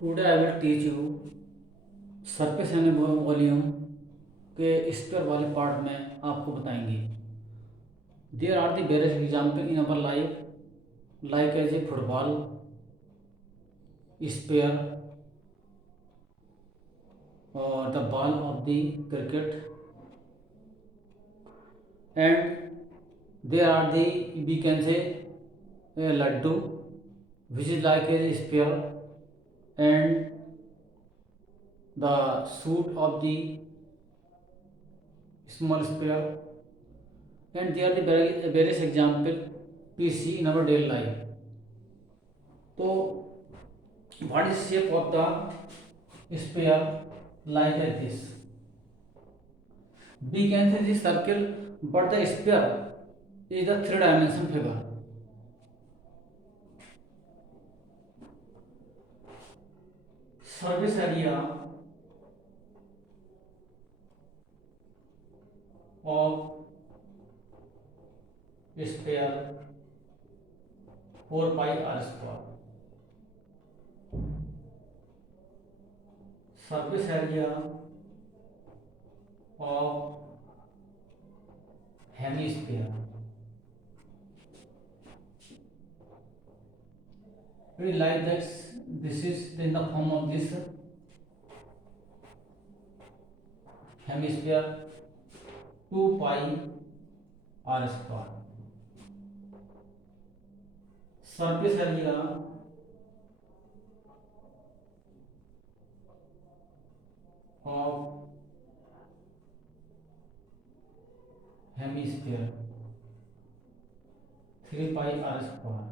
Today I will teach you surface यानी volume के square वाले पार्ट में आपको बताएंगे। There are the various example in our life like as a football sphere और the ball of the cricket and there are the we can say laddu which is like a spear and the shoot of the small spear, and there are the various example we see in our daily life. So what is shape of the spear? Like this, we can say this circle, but the spear is the three dimension figure. Surface area of sphere 4 pi r square. Surface area of hemisphere. We like that this is in the form of this hemisphere 2 pi r square. Surface area of hemisphere 3 pi r square.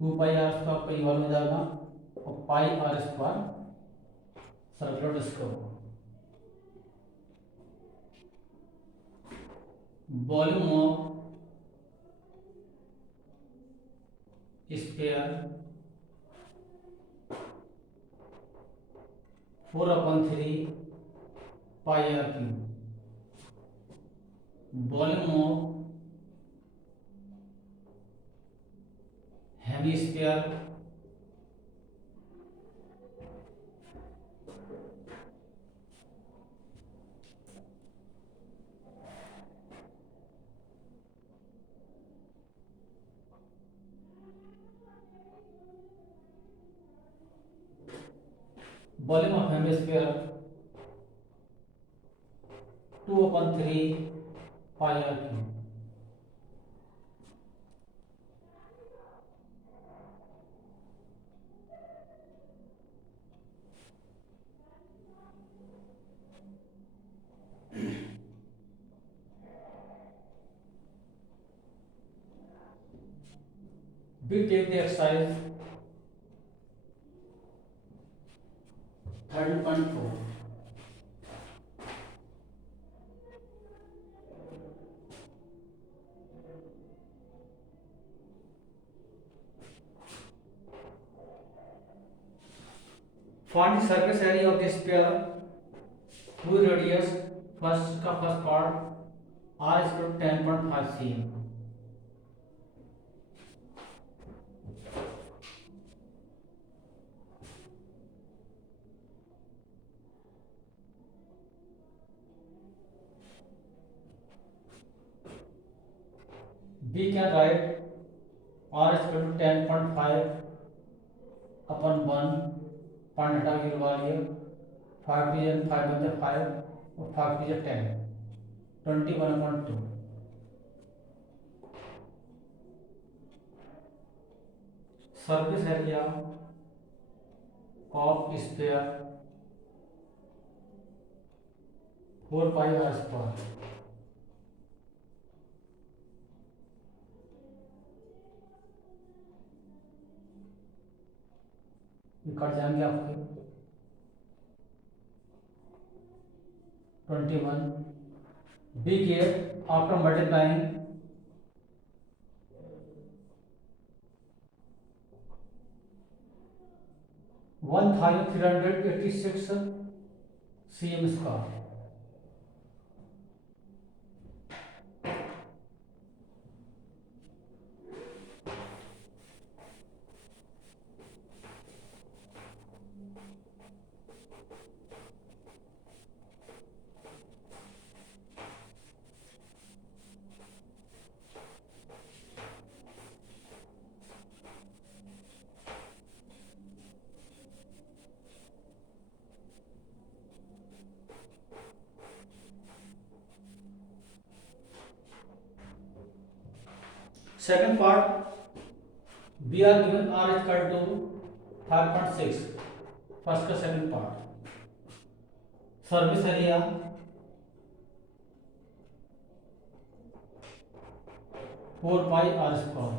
2 pi r square का equal हो जाएगा और पाई r square circular disc होगा। Volume of sphere 4/3 pi r cube. Volume of hemisphere volume of hemisphere 2/3 pi r cube. We take the exercise 13.4. Find the surface area of the sphere whose radius first part r is equal to 10.5 cm. We can write r is equal to 10.5 upon 1 point हटा के लगा लिया 5 is 5 बनते 5 और 5 is 10 21/2। Surface area of sphere 4 pi r square. ये cut जाएंगे आपके 21। Be care after multiplying 1386 cm square. Second part, we are given R is equal to 5.6. First का second part, surface area 4 pi R square.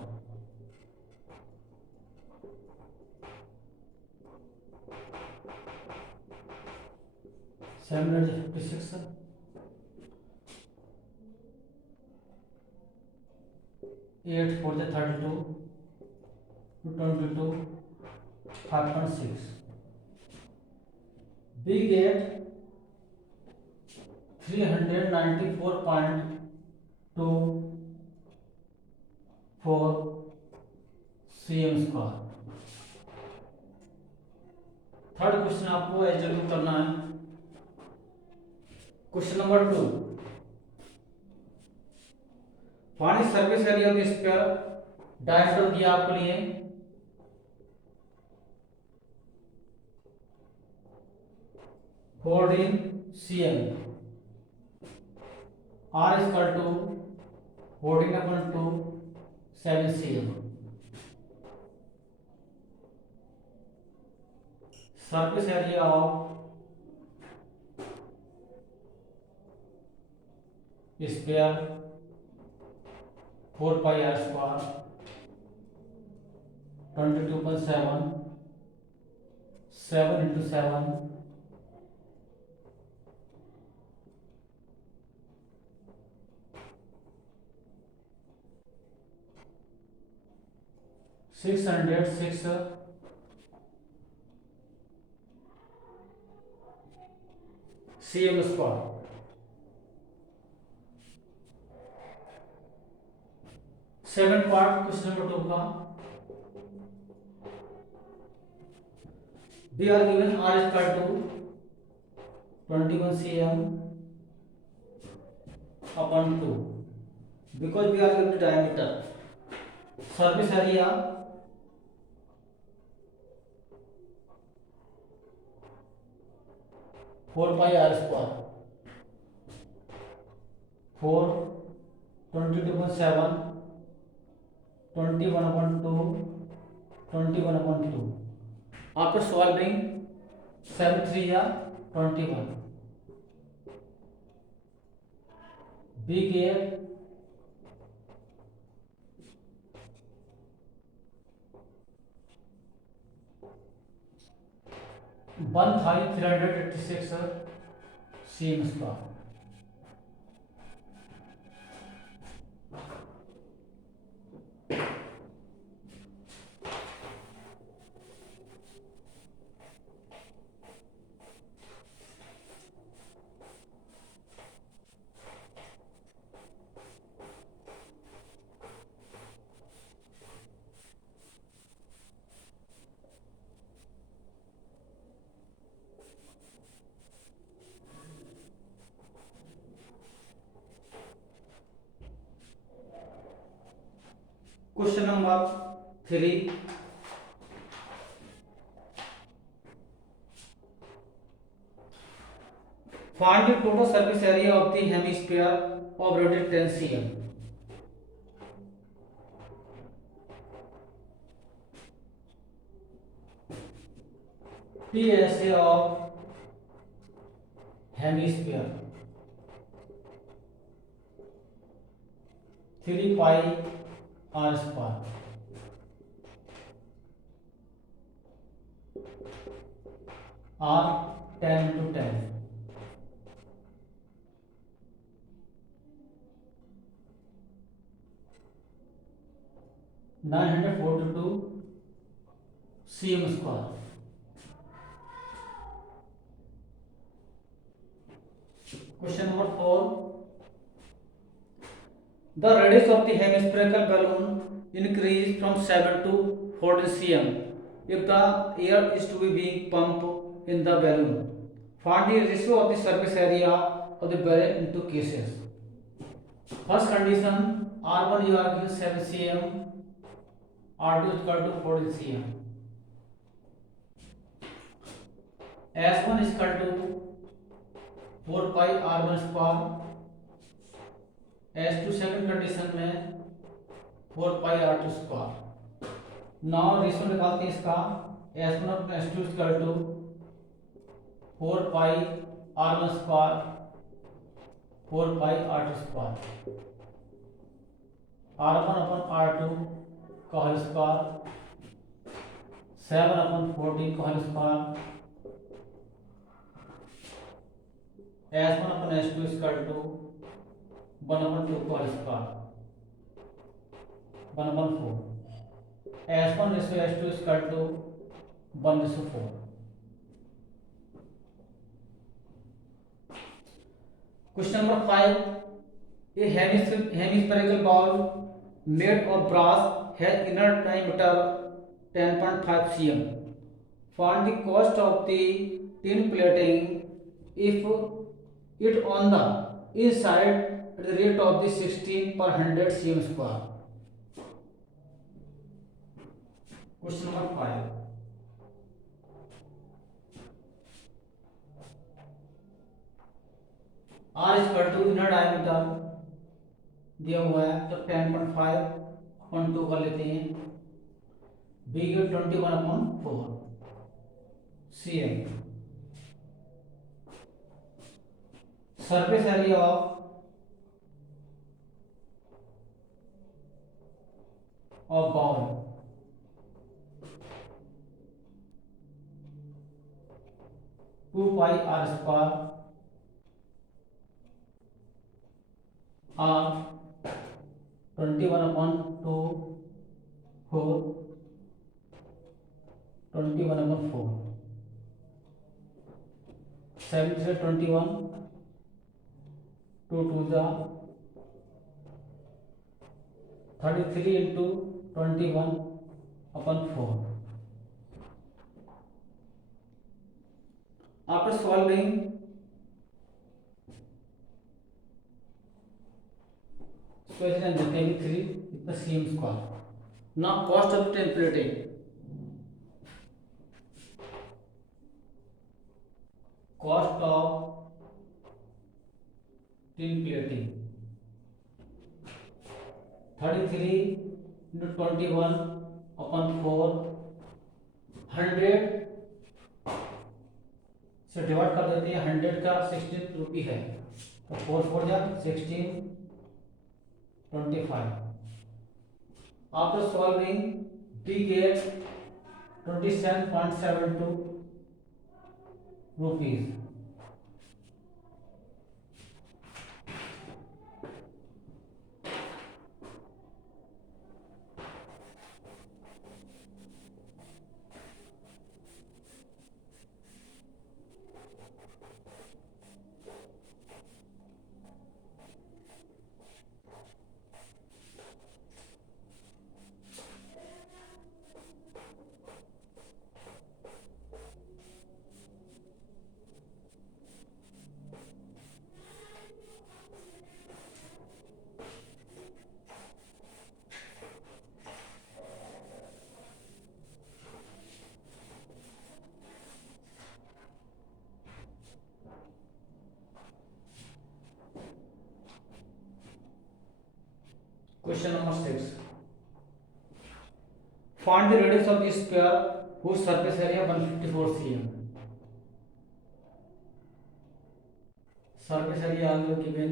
Seven hundred 56. 8 for the 32 to 22, 5.6. We get 394.24 cm square. Third question आपको एजल्यूम करना है. Question number 2, find surface area of the sphere. Diameter दिया आपके लिए 14 cm. R is equal to 14/2, 7 cm. Surface area of sphere 4 pi r square, 22.7, 7 into 7, 606 cm square. Seven part question number 2 का, we are given R is equal to 21 cm upon 2. Because we are given the diameter, surface area 4 pi r square, 4, 22.7, 21/2, 21/2. After solving 7 3 या 21, we get 1386 cm square. Question number 3, find the total surface area of the hemisphere of radius 10 cm. PSA of hemisphere 3 pi r square. R 10 into 10. 942 cm square. Question number 4, the radius of the hemispherical balloon increases from 7 to 14 cm if the air is to be being pumped in the balloon. Find the ratio of the surface area of the balloon into cases. First condition, R1 you are given 7 cm, R2 is equal to 14 cm. S1 is equal to 4 pi R1 square. S2 second condition में 4 पाई r² now ratio निकालते हैं इसका S1/S2 equal to 4 pi r1² 4 pi r2² r1/r2 का whole square 7/14 का whole square S1/S2 equal to 1/2 का whole square 1/4 S1/S2 equal to 1/4। Question number 5. A hemispherical ball made of brass has inner diameter 10.5 cm. Find the cost of the tin plating if it on the inside at the rate of the 16 per 100 cm square. Question number 5. R equal to inner diameter दिया हुआ है तो 10.5/2 कर लेते हैं। B के 21/4 cm। Surface area of ball 2 pi r² r 21/2 4 21/4 7 से 21 2 2 जा 33 into 21/4। After solving question and 3 is the cm square. Now cost of tin plating. Cost of tin plating 33 into 21/4 100 से डिवाइड कर देते हैं। 100 का 16 रुपी है तो 4 4 जा 16 25। After solving we get 27.72 rupees। Question number 6. Find the radius of the sphere whose surface area 154 cm. Surface area also given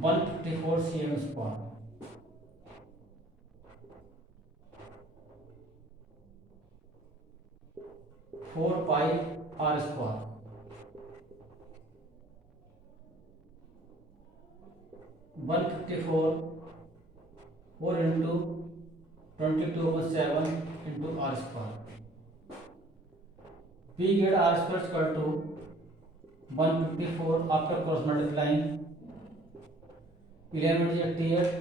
154 cm square। Four pi r²। 154 4 into 22/7 into r²। We get r² equal to 154 after cross multiplying 11 is 88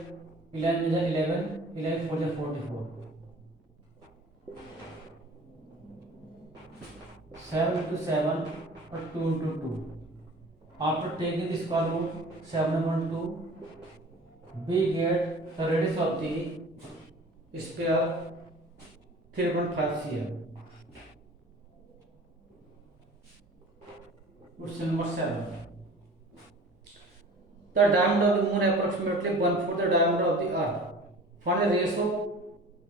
11 is 11 11 4 is 44 7 into 7 or 2 into 2 after taking the square root 7/2 we get the radius of the sphere 3.5 cm। Question number 7. The diameter of the moon approximately one fourth the diameter of the earth. Find the ratio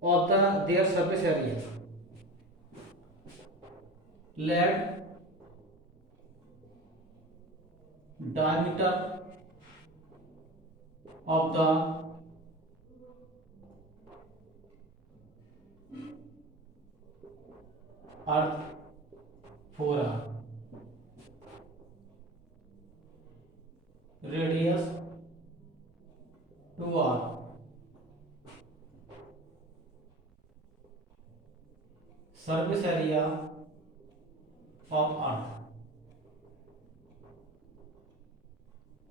of their surface area. Let diameter of the earth 4r, radius 2r, surface area of earth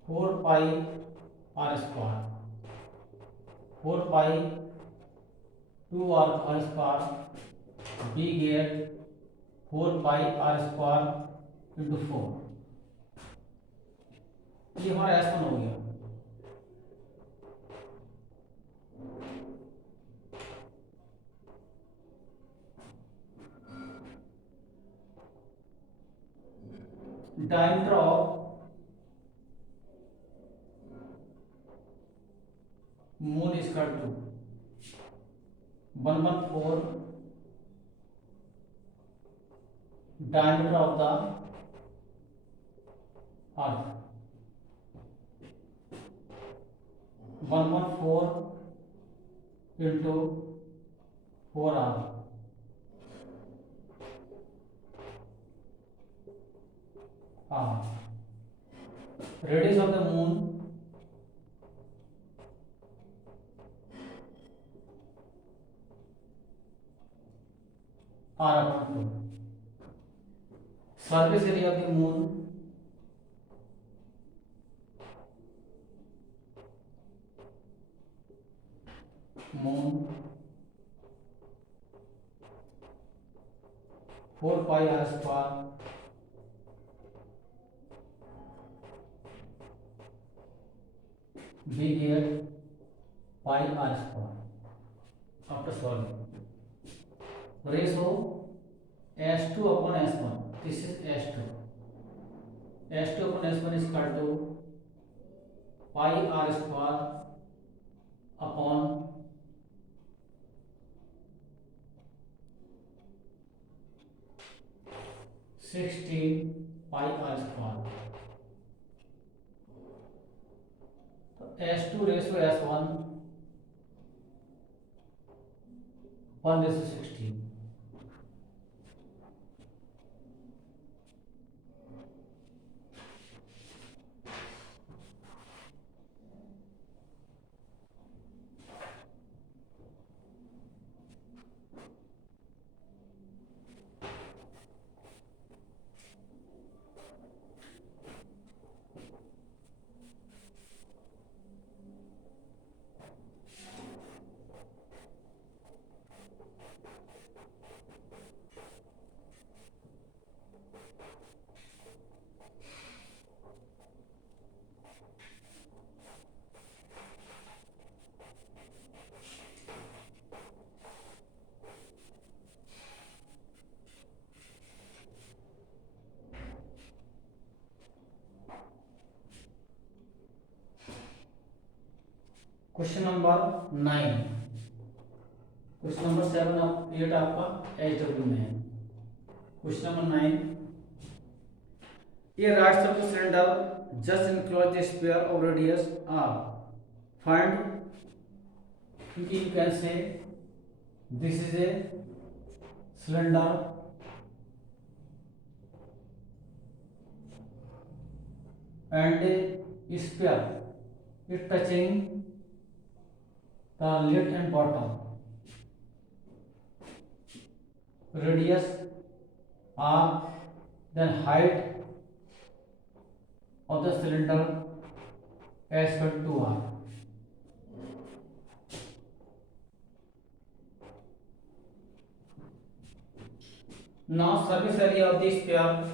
4 pi r square, 4 pi 2r square, b get 4 pi r square into 4। ये हमारा S1 हो गया। diameter of moon is equal to 114 diameter of the earth, 114 into 4r, radius of the moon 2, surface area of the moon moon 4 pi r square b get pi r square। after solving ratio S2 upon S1, this is S2, S2 upon S1 is equal to pi r square upon 16 pi r square। तो S2 ratio S1 1:16। Question number 9, question number 7 और 8 आपका HW में है। Question number 9, a right circle cylinder just enclose the sphere of radius r, find, you can say this is a cylinder and a sphere is touching the lid and bottom, radius r, then height of the cylinder as equal to r। now surface area of the sphere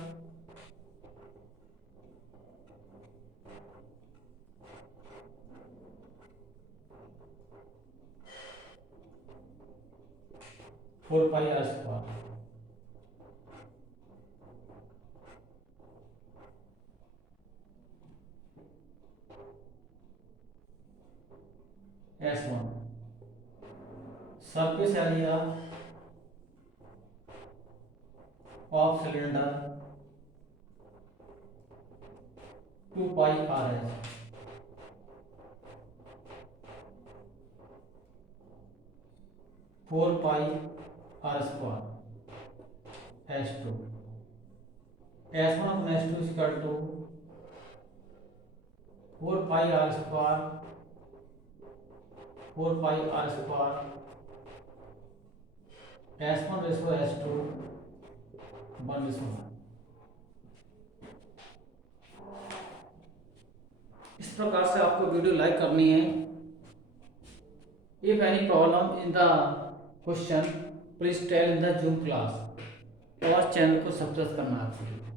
4 pi r square, S1, surface area of cylinder 2 pi RS, 4 pi R square, S2, S1 upon S2 is equal to 4 pi R square, 4 pi R square, S1 ratio S2 1:1। इस प्रकार से आपको video like करनी है। If any problem in the question please tell in the zoom class और channel को subscribe करना है आपको।